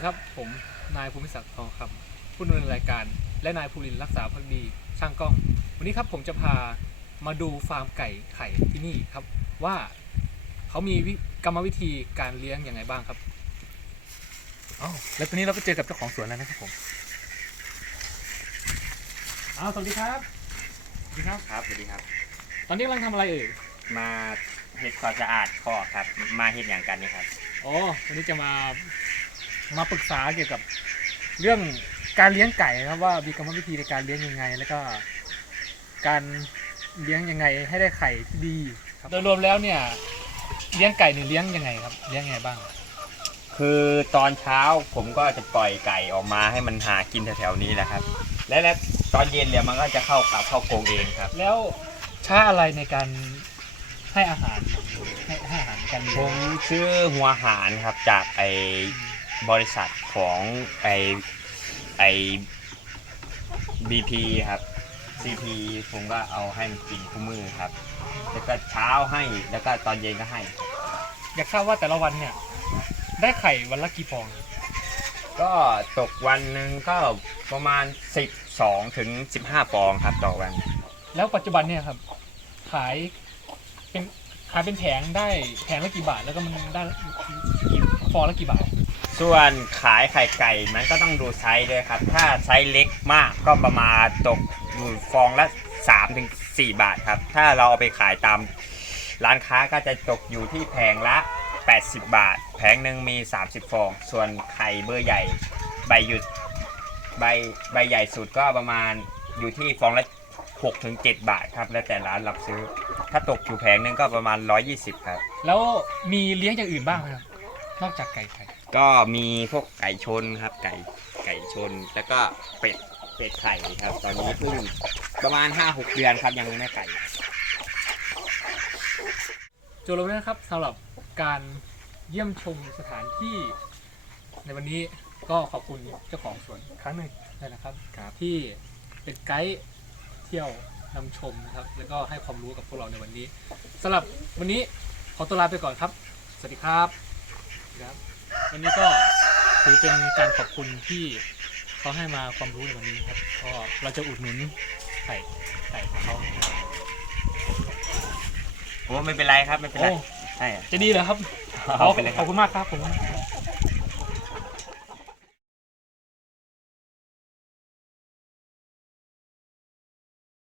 ดีครับ ผมนายภูมิศักดิ์ทองคำผู้ดำเนินรายการ และนายภูรินทร์รักษาพักดีช่างกล้อง วันนี้ครับผมจะพามาดูฟาร์มไก่ไข่ที่นี่ครับ ว่าเขามีวิกรรมวิธีการเลี้ยงยังไงบ้างครับอ๋อแล้วตอนนี้เราก็เจอกับเจ้าของสวนแล้วนะครับผมอ้าวสวัสดีครับสวัสดีครับ ครับ สวัสดีครับ ตอนนี้กำลังทำอะไรเอ่ย มาเฮ็ดความสะอาดคอกครับ มาเฮ็ดอย่างกันนี่ครับ อ๋อ วันนี้จะมา มาปรึกษาเกี่ยวกับเรื่องการเลี้ยงไก่นะครับว่ามีกรรมวิธีในการเลี้ยงยังไง แล้วก็การเลี้ยงยังไงให้ได้ไข่ที่ดีครับโดยรวมแล้วเนี่ยเลี้ยงไก่เนี่ยเลี้ยงยังไงครับ เลี้ยงยังไงบ้าง คือตอนเช้าผมก็จะปล่อยไก่ออกมาให้มันหากินแถวๆนี้แหละครับ และแล้วตอนเย็นเนี่ยมันก็จะเข้ากลับเข้ากรงเองครับ แล้วใช้อะไรในการให้อาหารให้ให้อาหารในการเลี้ผยงมซื้อหัวหารครับจากไอ้ บริษัทของไอ้ไอ้ BP ครับ CP ผมก็เอาให้มันกินคู่มือครับ แล้วก็เช้าให้แล้วก็ตอนเย็นก็ให้ อยากทราบว่าแต่ละวันเนี่ย ได้ไข่วันละกี่ฟอง ก็ตกวันหนึ่งก็ประมาณ 12ถึง15ฟองครับต่อวัน แล้วปัจจุบันเนี่ยครับ ขายเป็นขายเป็นแผงได้แผงละกี่บาทแล้วก็มันได้กี่ฟองละกี่บาท ส่วนขายไข่ไก่มันก็ต้องดูไซส์ด้วยครับ ถ้าไซส์เล็กมากก็ประมาณตกอยู่ฟองละ3ถึง4บาทครับ ถ้าเราเอาไปขายตามร้านค้าก็จะตกอยู่ที่แผงละ 80 บาท แผงหนึ่งมี 30 ฟอง ส่วนไข่เบอร์ใหญ่ ใบหยุดใบใบใหญ่สุดก็ประมาณอยู่ที่ฟองละ6ถึง7บาทครับ แล้วแต่ร้านรับซื้อ ถ้าตกอยู่แผงหนึ่งก็ประมาณ 120 ครับ แล้วมีเลี้ยงอย่างอื่นบ้างไหมครับ นอกจากไก่ไข่ ก็มีพวกไก่ชนครับ ไก่ไก่ชนแล้วก็เป็ดเป็ดไข่ครับ ตอนนี้เพิ่งประมาณ5-6เดือนครับยังไม่ไก่จบลงแล้วนะครับสำหรับการเยี่ยมชมสถานที่ ในวันนี้ก็ขอบคุณเจ้าของสวนอีกครั้งหนึ่งเลยนะครับที่เป็นไกด์เที่ยวนำชมนะครับ แล้วก็ให้ความรู้กับพวกเราในวันนี้สำหรับวันนี้ขอตัวลาไปก่อนครับ สวัสดีครับครับ วันนี้ก็ถือเป็นการขอบคุณที่เขาให้มาความรู้ในวันนี้ครับก็เราจะอุดหนุนไข่ไก่ของเขาโอ้ไม่เป็นไรครับไม่เป็นไรโอ้ใช่อะ จะดีเหรอครับขอเอาไปเลยคขรัอบบคุณมากครับผม